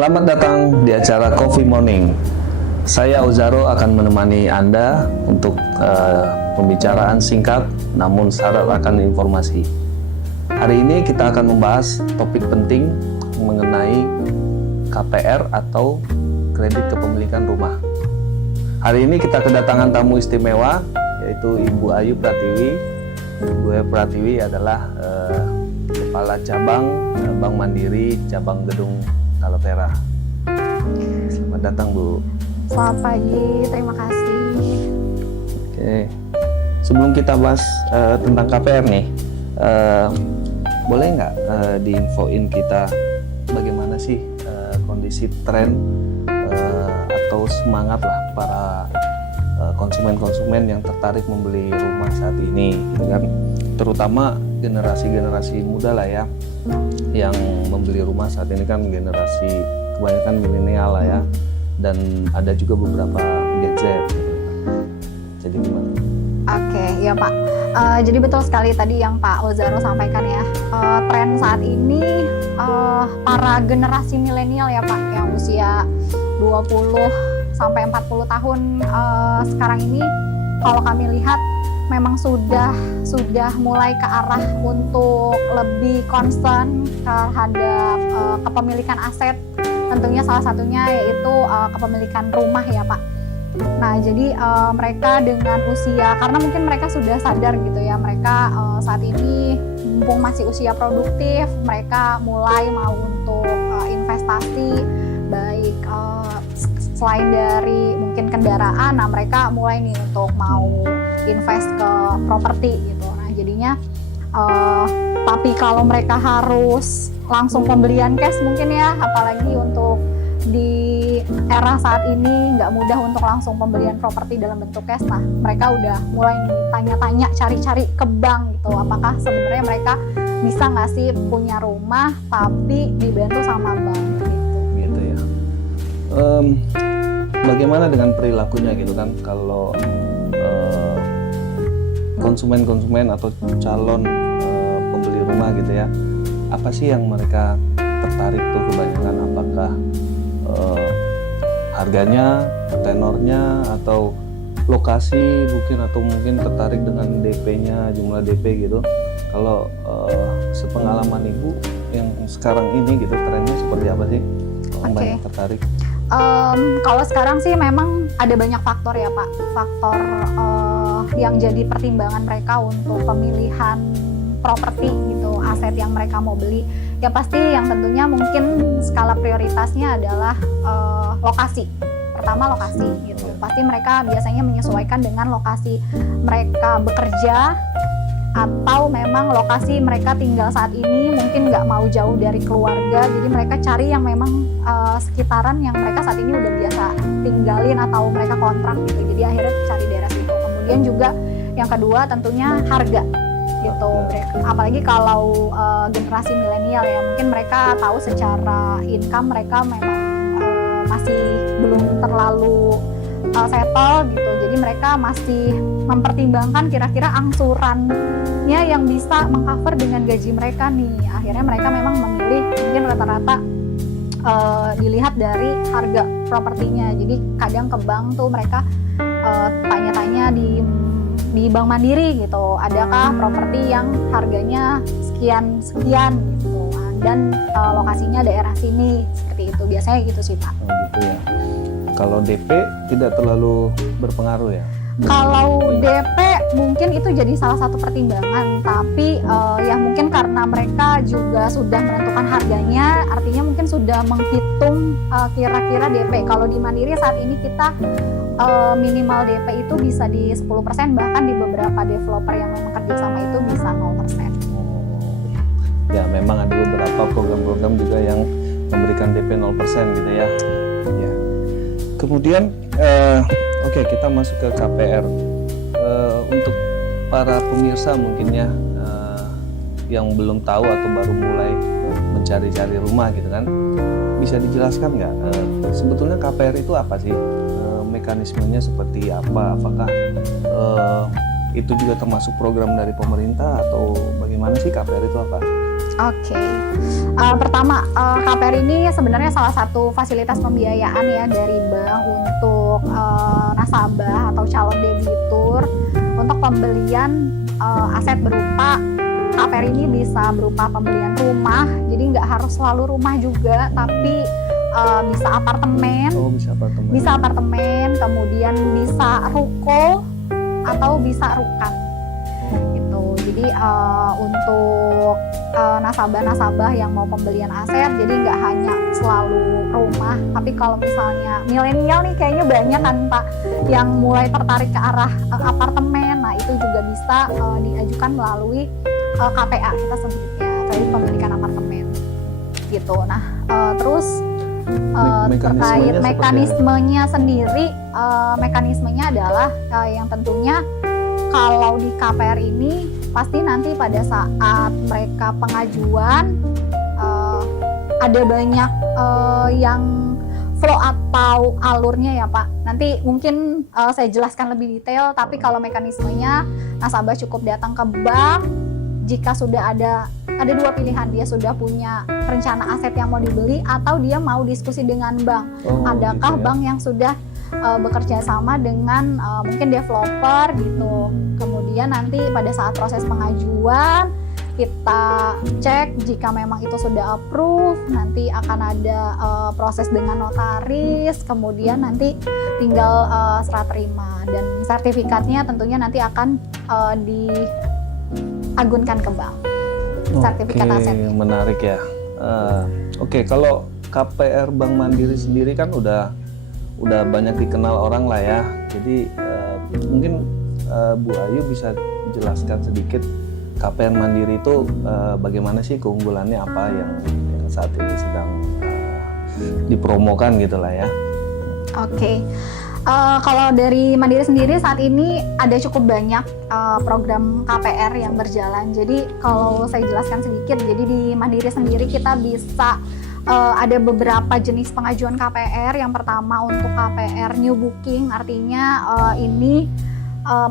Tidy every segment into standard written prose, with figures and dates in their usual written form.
Selamat datang di acara Coffee Morning. Saya Ozaro akan menemani Anda untuk pembicaraan singkat namun syarat akan informasi. Hari ini kita akan membahas topik penting mengenai KPR atau kredit kepemilikan rumah. Hari ini kita kedatangan tamu istimewa yaitu Ibu Ayu Pratiwi. Ibu Ayu Pratiwi adalah Kepala Cabang Bank Mandiri Cabang Gedung Talavera. Selamat datang, Bu. Selamat pagi, terima kasih. Oke, sebelum kita bahas tentang KPR nih, boleh nggak diinfoin kita bagaimana sih kondisi tren atau semangat lah para konsumen-konsumen yang tertarik membeli rumah saat ini, gitu kan? Terutama generasi-generasi muda lah ya, yang membeli rumah saat ini kan generasi kebanyakan milenial lah ya, dan ada juga beberapa Gen Z. Jadi gimana? Oke, ya Pak. Jadi betul sekali tadi yang Pak Ozaro sampaikan ya. Tren saat ini para generasi milenial ya Pak, yang usia 20 sampai 40 tahun sekarang ini, kalau kami lihat memang sudah mulai ke arah untuk lebih concern terhadap kepemilikan aset. Tentunya salah satunya yaitu kepemilikan rumah ya Pak. Nah jadi mereka dengan usia, karena mungkin mereka sudah sadar gitu ya, mereka saat ini mumpung masih usia produktif, mereka mulai mau untuk investasi, baik selain dari mungkin kendaraan, nah mereka mulai nih untuk mau invest ke properti gitu. Nah jadinya tapi kalau mereka harus langsung pembelian cash mungkin ya, apalagi untuk di era saat ini nggak mudah untuk langsung pembelian properti dalam bentuk cash. Nah mereka udah mulai nih tanya-tanya, cari-cari ke bank gitu, apakah sebenarnya mereka bisa nggak sih punya rumah tapi dibantu sama bank gitu ya. Bagaimana dengan perilakunya gitu kan, kalau konsumen-konsumen atau calon pembeli rumah gitu ya, apa sih yang mereka tertarik tuh kebanyakan? Apakah harganya, tenornya, atau lokasi mungkin, atau mungkin tertarik dengan DP-nya, jumlah DP gitu? Kalau sepengalaman Ibu yang sekarang ini gitu, trennya seperti apa sih? Orang banyak tertarik. Kalau sekarang sih memang ada banyak faktor ya Pak, faktor yang jadi pertimbangan mereka untuk pemilihan properti gitu, aset yang mereka mau beli. Ya pasti yang tentunya mungkin skala prioritasnya adalah lokasi. Pertama lokasi gitu. Pasti mereka biasanya menyesuaikan dengan lokasi mereka bekerja, atau memang lokasi mereka tinggal saat ini mungkin nggak mau jauh dari keluarga, jadi mereka cari yang memang sekitaran yang mereka saat ini udah biasa tinggalin atau mereka kontrak gitu, jadi akhirnya cari daerah situ. Kemudian juga yang kedua tentunya harga gitu, apalagi kalau generasi milenial ya, mungkin mereka tahu secara income mereka memang masih belum terlalu settle gitu, jadi mereka masih mempertimbangkan kira-kira angsurannya yang bisa mengcover dengan gaji mereka nih. Akhirnya mereka memang memilih mungkin rata-rata dilihat dari harga propertinya. Jadi kadang ke bank tuh mereka tanya-tanya di Bank Mandiri gitu, adakah properti yang harganya sekian gitu, dan lokasinya daerah sini, seperti itu biasanya gitu sih Pak. Gitu ya. Kalau DP tidak terlalu berpengaruh ya? Kalau DP mungkin itu jadi salah satu pertimbangan, tapi ya mungkin karena mereka juga sudah menentukan harganya, artinya mungkin sudah menghitung kira-kira DP. Kalau di Mandiri saat ini kita minimal DP itu bisa di 10%, bahkan di beberapa developer yang memang kerjasama itu bisa 0%. Ya memang ada beberapa program-program juga yang memberikan DP 0% gitu ya. Ya. Kemudian oke, kita masuk ke KPR. Untuk para pemirsa mungkin ya yang belum tahu atau baru mulai mencari-cari rumah gitu kan, bisa dijelaskan nggak sebetulnya KPR itu apa sih? Mekanismenya seperti apa? Apakah itu juga termasuk program dari pemerintah atau bagaimana sih KPR itu apa? Oke. Pertama, KPR ini sebenarnya salah satu fasilitas pembiayaan ya dari bank untuk nasabah atau calon debitur untuk pembelian aset berupa KPR ini bisa berupa pembelian rumah, jadi nggak harus selalu rumah juga, tapi bisa apartemen, bisa apartemen, kemudian bisa ruko atau bisa rukan. Gitu. Jadi untuk nasabah-nasabah yang mau pembelian aset, jadi nggak hanya selalu rumah, tapi kalau misalnya milenial nih kayaknya banyak kan Pak yang mulai tertarik ke arah apartemen, nah itu juga bisa diajukan melalui KPA kita sebutnya, kredit pemilikan apartemen gitu. Nah terus terkait mekanismenya sendiri, mekanismenya adalah yang tentunya kalau di KPR ini pasti nanti pada saat mereka pengajuan ada banyak yang flow atau alurnya ya Pak. Nanti mungkin saya jelaskan lebih detail, tapi kalau mekanismenya nasabah cukup datang ke bank jika sudah ada dua pilihan, dia sudah punya rencana aset yang mau dibeli atau dia mau diskusi dengan bank. Adakah gitu ya? Bank yang sudah bekerja sama dengan mungkin developer gitu. Kemudian nanti pada saat proses pengajuan kita cek jika memang itu sudah approve, nanti akan ada proses dengan notaris, kemudian nanti tinggal serah terima dan sertifikatnya tentunya nanti akan diagunkan ke bank. Sertifikat asetnya. Menarik ya. Oke, kalau KPR Bank Mandiri sendiri kan udah banyak dikenal orang lah ya. Jadi mungkin Bu Ayu bisa jelaskan sedikit KPR Mandiri itu bagaimana sih keunggulannya, apa yang saat ini sedang dipromokan gitu lah ya. Oke. Kalau dari Mandiri sendiri saat ini ada cukup banyak program KPR yang berjalan. Jadi kalau saya jelaskan sedikit, jadi di Mandiri sendiri kita bisa ada beberapa jenis pengajuan KPR. Yang pertama untuk KPR new booking, artinya ini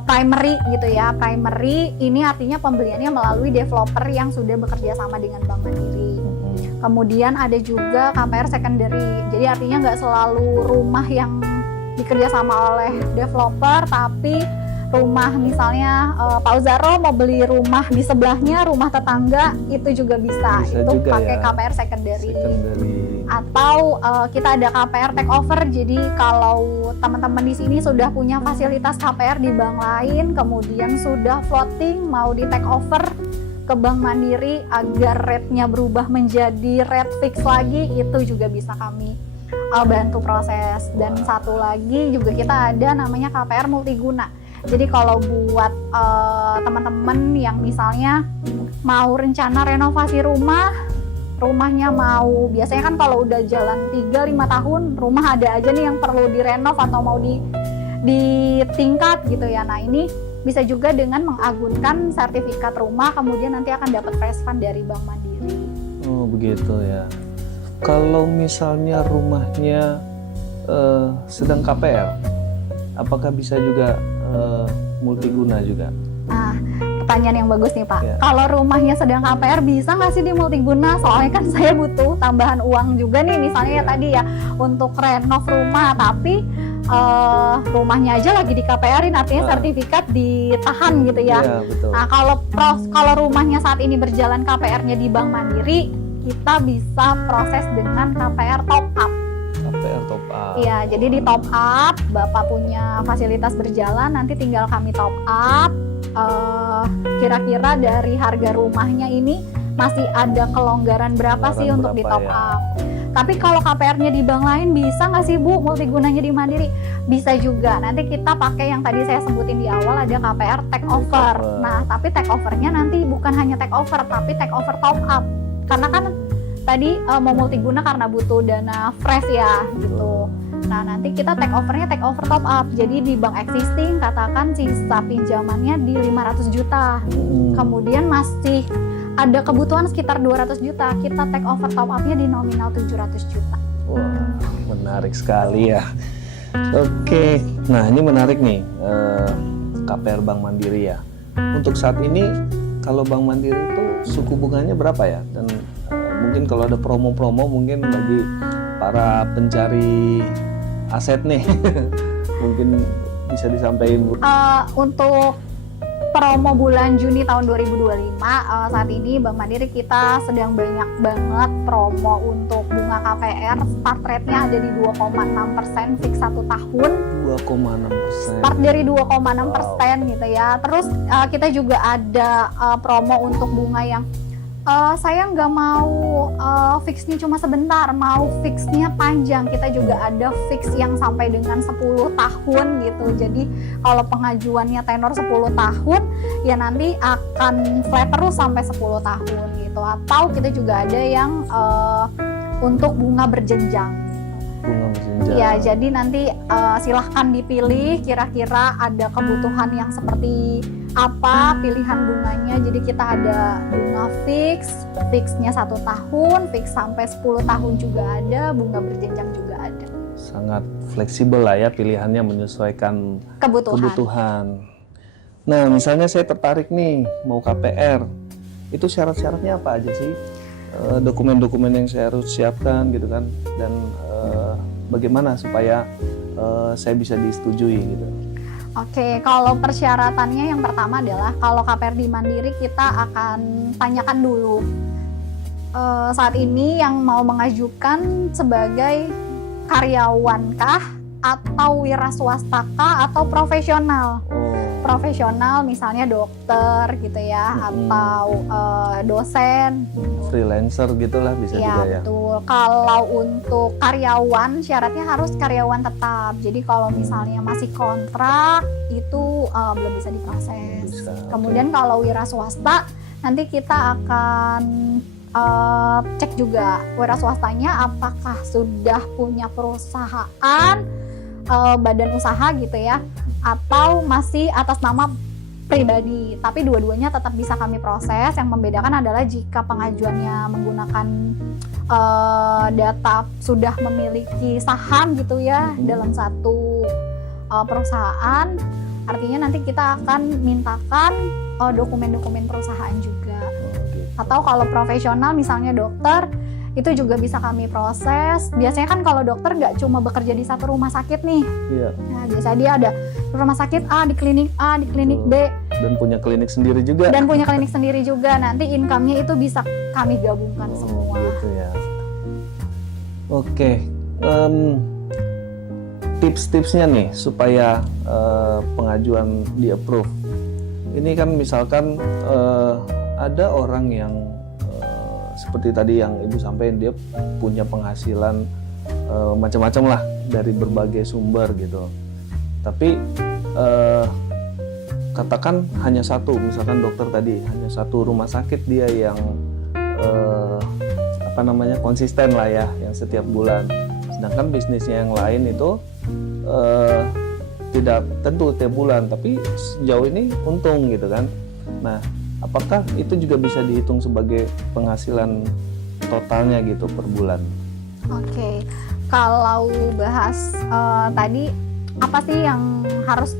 primary gitu ya. Primary ini artinya pembeliannya melalui developer yang sudah bekerja sama dengan Bank Mandiri. Kemudian ada juga KPR secondary, jadi artinya nggak selalu rumah yang dikerja sama oleh developer, tapi rumah misalnya Pak Uzaro mau beli rumah di sebelahnya, rumah tetangga, itu juga bisa itu pakai ya, KPR secondary. Atau kita ada KPR take over, jadi kalau teman-teman di sini sudah punya fasilitas KPR di bank lain, kemudian sudah floating mau di take over ke Bank Mandiri agar rate-nya berubah menjadi rate fix lagi, itu juga bisa kami bantu proses. Dan satu lagi juga kita ada namanya KPR multiguna. Jadi kalau buat teman-teman yang misalnya mau rencana renovasi rumahnya mau, biasanya kan kalau udah jalan 3-5 tahun rumah ada aja nih yang perlu direnov atau mau ditingkat gitu ya. Nah ini bisa juga dengan mengagunkan sertifikat rumah, kemudian nanti akan dapat fresh fund dari Bank Mandiri. Oh begitu ya. Kalau misalnya rumahnya sedang KPR, apakah bisa juga multiguna juga? Nah, pertanyaan yang bagus nih Pak. Ya. Kalau rumahnya sedang KPR bisa nggak sih di multiguna? Soalnya kan saya butuh tambahan uang juga nih, misalnya tadi ya untuk renov rumah, tapi rumahnya aja lagi di KPR-in, artinya sertifikat ditahan gitu ya. Iya, betul. Nah, kalau rumahnya saat ini berjalan KPR-nya di Bank Mandiri, kita bisa proses dengan KPR top up. KPR top up. Iya, jadi di top up, Bapak punya fasilitas berjalan, nanti tinggal kami top up. Kira-kira dari harga rumahnya ini masih ada kelonggaran berapa sih untuk di top up? Tapi kalau KPR-nya di bank lain bisa nggak sih Bu multigunanya di Mandiri? Bisa juga. Nanti kita pakai yang tadi saya sebutin di awal, ada KPR take over. Nah, tapi take over-nya nanti bukan hanya take over, tapi take over top up. Karena kan tadi mau multiguna karena butuh dana fresh ya gitu. Nah nanti kita take overnya take over top up. Jadi di bank existing katakan sisa pinjamannya di 500 juta. Kemudian masih ada kebutuhan sekitar 200 juta. Kita take over top upnya di nominal 700 juta. Wah menarik sekali ya. Oke, nah ini menarik nih KPR Bank Mandiri ya. Untuk saat ini kalau Bank Mandiri itu suku bunganya berapa ya? Dan mungkin kalau ada promo-promo mungkin bagi para pencari aset nih, mungkin bisa disampaikan Bu. Untuk promo bulan Juni tahun 2025 saat ini Bank Mandiri kita sedang banyak banget promo untuk bunga KPR. Start rate-nya ada di 2,6% fix 1 tahun. 2,6%. Start dari 2,6% gitu ya. Terus kita juga ada promo untuk bunga yang saya nggak mau fixnya cuma sebentar, mau fixnya panjang. Kita juga ada fix yang sampai dengan 10 tahun gitu. Jadi kalau pengajuannya tenor 10 tahun, ya nanti akan flat terus sampai 10 tahun gitu. Atau kita juga ada yang untuk bunga berjenjang. Bunga berjenjang. Ya, jadi nanti silahkan dipilih kira-kira ada kebutuhan yang seperti apa pilihan bunganya. Jadi kita ada bunga fixnya 1 tahun, fix sampai 10 tahun juga ada, bunga berjenjang juga ada. Sangat fleksibel lah ya, pilihannya menyesuaikan kebutuhan. Nah, misalnya saya tertarik nih mau KPR, itu syarat-syaratnya apa aja sih? Dokumen-dokumen yang saya harus siapkan gitu kan, dan bagaimana supaya saya bisa disetujui gitu. Oke, kalau persyaratannya yang pertama adalah kalau KPR di Mandiri kita akan tanyakan dulu saat ini yang mau mengajukan sebagai karyawankah atau wira swastakah atau profesional. Profesional misalnya dokter gitu ya, atau dosen, freelancer gitulah bisa juga ya. Betul. Kalau untuk karyawan syaratnya harus karyawan tetap. Jadi kalau misalnya masih kontrak itu belum bisa diproses. Kemudian kalau wira swasta nanti kita akan cek juga wira swastanya apakah sudah punya perusahaan, badan usaha gitu ya, atau masih atas nama pribadi. Tapi dua-duanya tetap bisa kami proses. Yang membedakan adalah jika pengajuannya menggunakan data sudah memiliki saham gitu ya dalam satu perusahaan, artinya nanti kita akan mintakan dokumen-dokumen perusahaan juga. Atau kalau profesional misalnya dokter, itu juga bisa kami proses. Biasanya kan kalau dokter nggak cuma bekerja di satu rumah sakit nih. Iya. Nah, biasanya dia ada rumah sakit A, di klinik A, di klinik B. Dan punya klinik sendiri juga. Nanti income-nya itu bisa kami gabungkan semua. Gitu ya. Oke. Tips-tipsnya nih supaya pengajuan di-approve. Ini kan misalkan ada orang yang seperti tadi yang Ibu sampaikan, dia punya penghasilan macam-macam lah dari berbagai sumber gitu. Tapi katakan hanya satu, misalkan dokter tadi hanya satu rumah sakit dia yang konsisten lah ya, yang setiap bulan. Sedangkan bisnisnya yang lain itu tidak tentu tiap bulan, tapi sejauh ini untung gitu kan. Nah, apakah itu juga bisa dihitung sebagai penghasilan totalnya gitu per bulan? Oke, kalau bahas tadi apa sih yang harus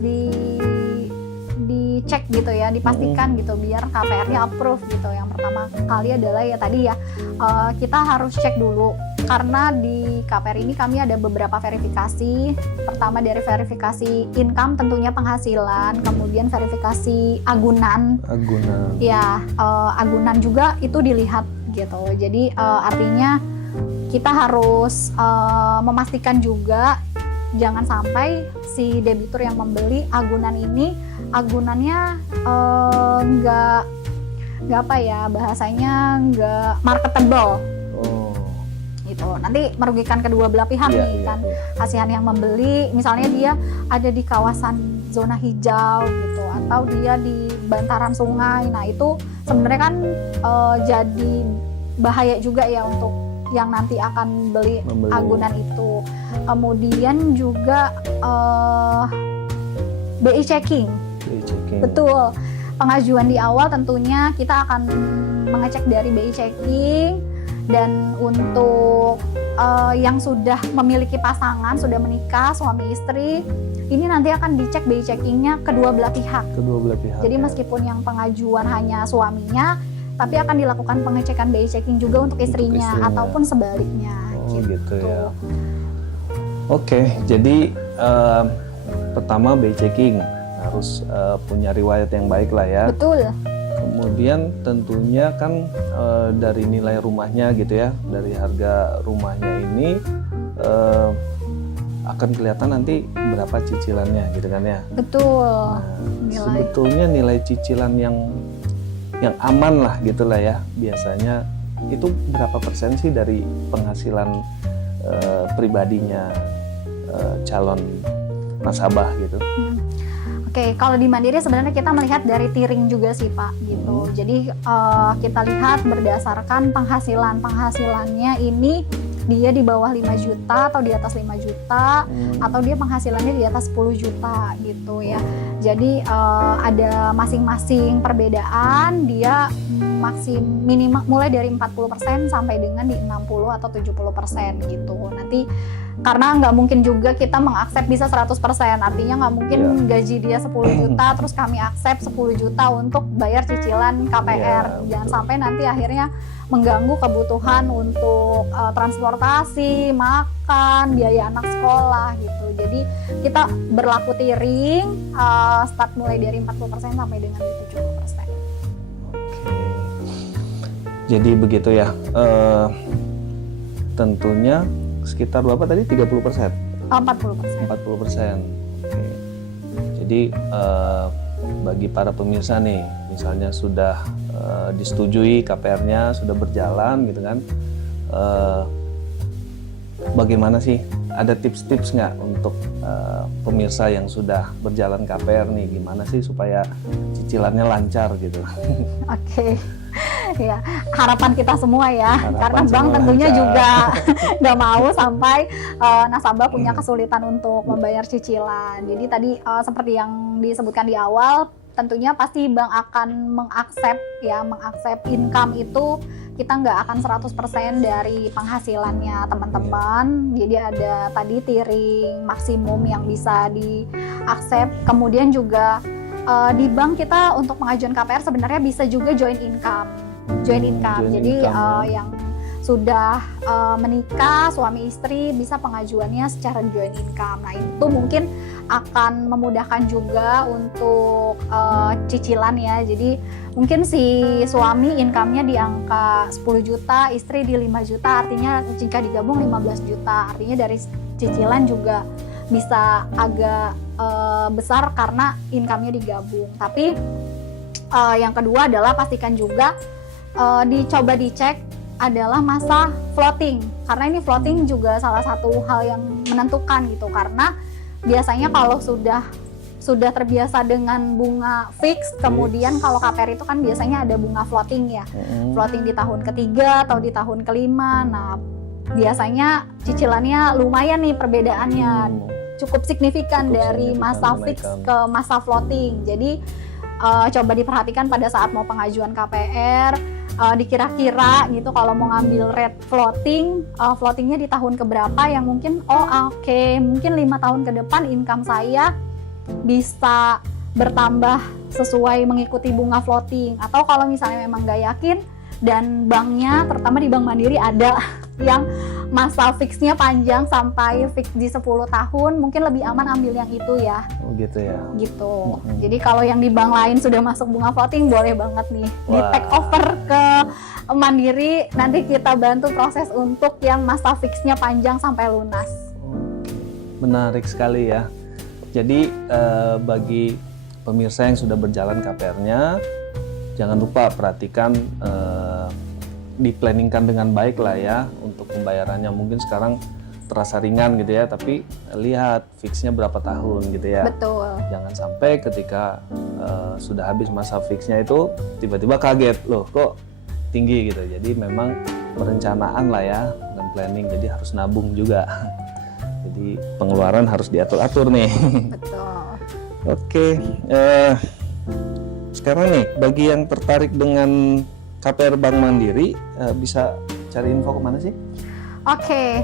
dicek gitu ya, dipastikan gitu biar KPR-nya approve gitu. Yang pertama kali adalah ya tadi ya, kita harus cek dulu. Karena di KPR ini kami ada beberapa verifikasi. Pertama dari verifikasi income, tentunya penghasilan, kemudian verifikasi agunan. Ya, agunan juga itu dilihat gitu. Jadi artinya kita harus memastikan juga jangan sampai si debitur yang membeli agunan ini agunannya nggak marketable. Gitu. Nanti merugikan kedua belah pihak kan. Kasihan yang membeli, misalnya dia ada di kawasan zona hijau gitu, atau dia di bantaran sungai. Nah itu sebenarnya kan jadi bahaya juga ya untuk yang nanti akan membeli agunan itu. Kemudian juga BI checking. Betul. Pengajuan di awal tentunya kita akan mengecek dari BI checking. Dan untuk yang sudah memiliki pasangan, sudah menikah, suami istri, ini nanti akan dicek BI checkingnya kedua belah pihak. Kedua belah pihak. Jadi ya. meskipun yang pengajuan hanya suaminya, tapi akan dilakukan pengecekan BI checking juga untuk istrinya, ataupun sebaliknya. Oh gitu ya. Oke, jadi pertama BI checking harus punya riwayat yang baik lah ya. Betul. Kemudian tentunya kan dari nilai rumahnya gitu ya, dari harga rumahnya ini akan kelihatan nanti berapa cicilannya gitu kan ya. Betul. Nah, sebetulnya nilai cicilan yang aman lah gitulah ya, biasanya itu berapa persen sih dari penghasilan pribadinya calon nasabah gitu? Oke, kalau di Mandiri sebenarnya kita melihat dari tiering juga sih Pak gitu. Jadi kita lihat berdasarkan penghasilannya ini dia di bawah 5 juta atau di atas 5 juta atau dia penghasilannya di atas 10 juta gitu ya. Jadi ada masing-masing perbedaan, dia minimal mulai dari 40% sampai dengan di 60 atau 70% gitu. Nanti karena nggak mungkin juga kita mengakses bisa 100%, artinya nggak mungkin gaji dia 10 juta terus kami akses 10 juta untuk bayar cicilan KPR. Jangan sampai nanti akhirnya mengganggu kebutuhan untuk transportasi, makan, biaya anak sekolah gitu. Jadi kita berlaku tiering, start mulai dari 40% sampai dengan 70%. Oke. Jadi begitu ya. Tentunya sekitar berapa tadi? 30%? 40%. 40%. Oke. Jadi bagi para pemirsa nih, misalnya sudah disetujui KPR-nya, sudah berjalan gitu kan, bagaimana sih? Ada tips-tips nggak untuk pemirsa yang sudah berjalan KPR nih, gimana sih supaya cicilannya lancar gitu? Oke. Ya, harapan kita semua ya, karena bank semua tentunya lancar. juga nggak mau sampai nasabah punya kesulitan untuk membayar cicilan. Jadi tadi seperti yang disebutkan di awal, tentunya pasti bank akan mengakses income itu kita nggak akan 100% dari penghasilannya teman-teman. Jadi ada tadi tiering maksimum yang bisa diakses. Kemudian juga di bank kita untuk pengajuan KPR sebenarnya bisa juga joint income. Jadi yang sudah menikah suami istri bisa pengajuannya secara joint income. Nah itu mungkin akan memudahkan juga untuk cicilan ya. Jadi mungkin si suami income-nya di angka 10 juta, istri di 5 juta, artinya jika digabung 15 juta. Artinya dari cicilan juga bisa agak besar karena income-nya digabung. Tapi yang kedua adalah pastikan juga dicoba dicek adalah masa floating, karena ini floating juga salah satu hal yang menentukan gitu, karena biasanya kalau sudah terbiasa dengan bunga fix, kemudian kalau KPR itu kan biasanya ada bunga floating ya, floating di tahun ketiga atau di tahun kelima. Nah biasanya cicilannya lumayan nih perbedaannya, cukup signifikan dari masa fix ke masa floating. Jadi coba diperhatikan pada saat mau pengajuan KPR, dikira-kira gitu kalau mau ngambil rate floatingnya di tahun keberapa yang mungkin mungkin 5 tahun ke depan income saya bisa bertambah sesuai mengikuti bunga floating. Atau kalau misalnya memang nggak yakin dan banknya, terutama di Bank Mandiri ada yang masa fixnya panjang sampai fix di 10 tahun, mungkin lebih aman ambil yang itu ya. Oh gitu ya. Gitu. Jadi kalau yang di bank lain sudah masuk bunga floating, boleh banget nih di take over ke Mandiri, nanti kita bantu proses untuk yang masa fixnya panjang sampai lunas. Menarik sekali ya. Jadi bagi pemirsa yang sudah berjalan KPR-nya, jangan lupa perhatikan, diplanningkan dengan baik lah ya untuk pembayarannya. Mungkin sekarang terasa ringan gitu ya, tapi lihat fixnya berapa tahun gitu ya. Betul. Jangan sampai ketika sudah habis masa fixnya itu tiba-tiba kaget, loh kok tinggi gitu. Jadi memang perencanaan lah ya dan planning, jadi harus nabung juga. Jadi pengeluaran harus diatur-atur nih. Betul. Oke, sekarang nih bagi yang tertarik dengan KPR Bank Mandiri, bisa cari info kemana sih? Oke,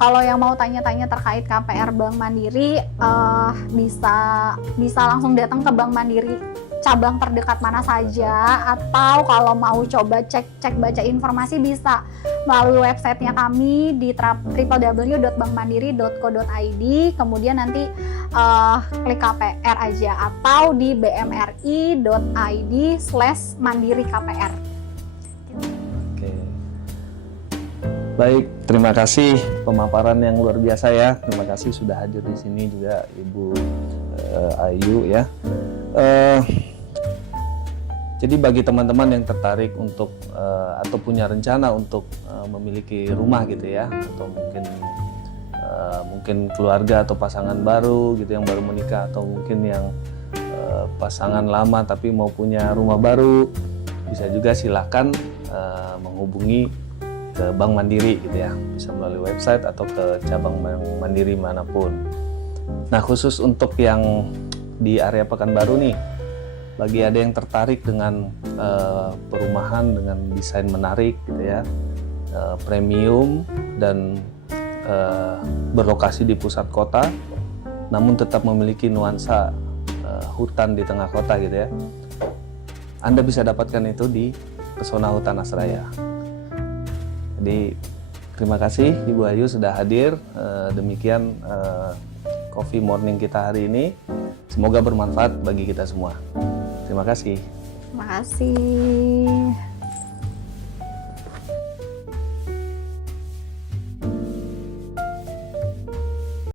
kalau yang mau tanya-tanya terkait KPR Bank Mandiri, bisa langsung datang ke Bank Mandiri cabang terdekat mana saja, atau kalau mau coba cek baca informasi bisa melalui websitenya kami di www.bankmandiri.co.id, kemudian nanti klik KPR aja, atau di bmri.id/mandiri-kpr. Oke. Baik, terima kasih pemaparan yang luar biasa ya. Terima kasih sudah hadir di sini juga Ibu Ayu ya. Jadi bagi teman-teman yang tertarik untuk atau punya rencana untuk memiliki rumah gitu ya, atau mungkin keluarga atau pasangan baru gitu yang baru menikah, atau mungkin yang pasangan lama tapi mau punya rumah baru, bisa juga silakan menghubungi ke Bank Mandiri gitu ya, bisa melalui website atau ke cabang Bank Mandiri manapun. Nah, khusus untuk yang di area Pekanbaru nih, bagi ada yang tertarik dengan perumahan dengan desain menarik gitu ya, premium dan berlokasi di pusat kota, namun tetap memiliki nuansa hutan di tengah kota gitu ya, Anda bisa dapatkan itu di Pesona Hutan Asraya. Jadi terima kasih Ibu Ayu sudah hadir. Demikian Coffee Morning kita hari ini. Semoga bermanfaat bagi kita semua. Terima kasih. Terima kasih.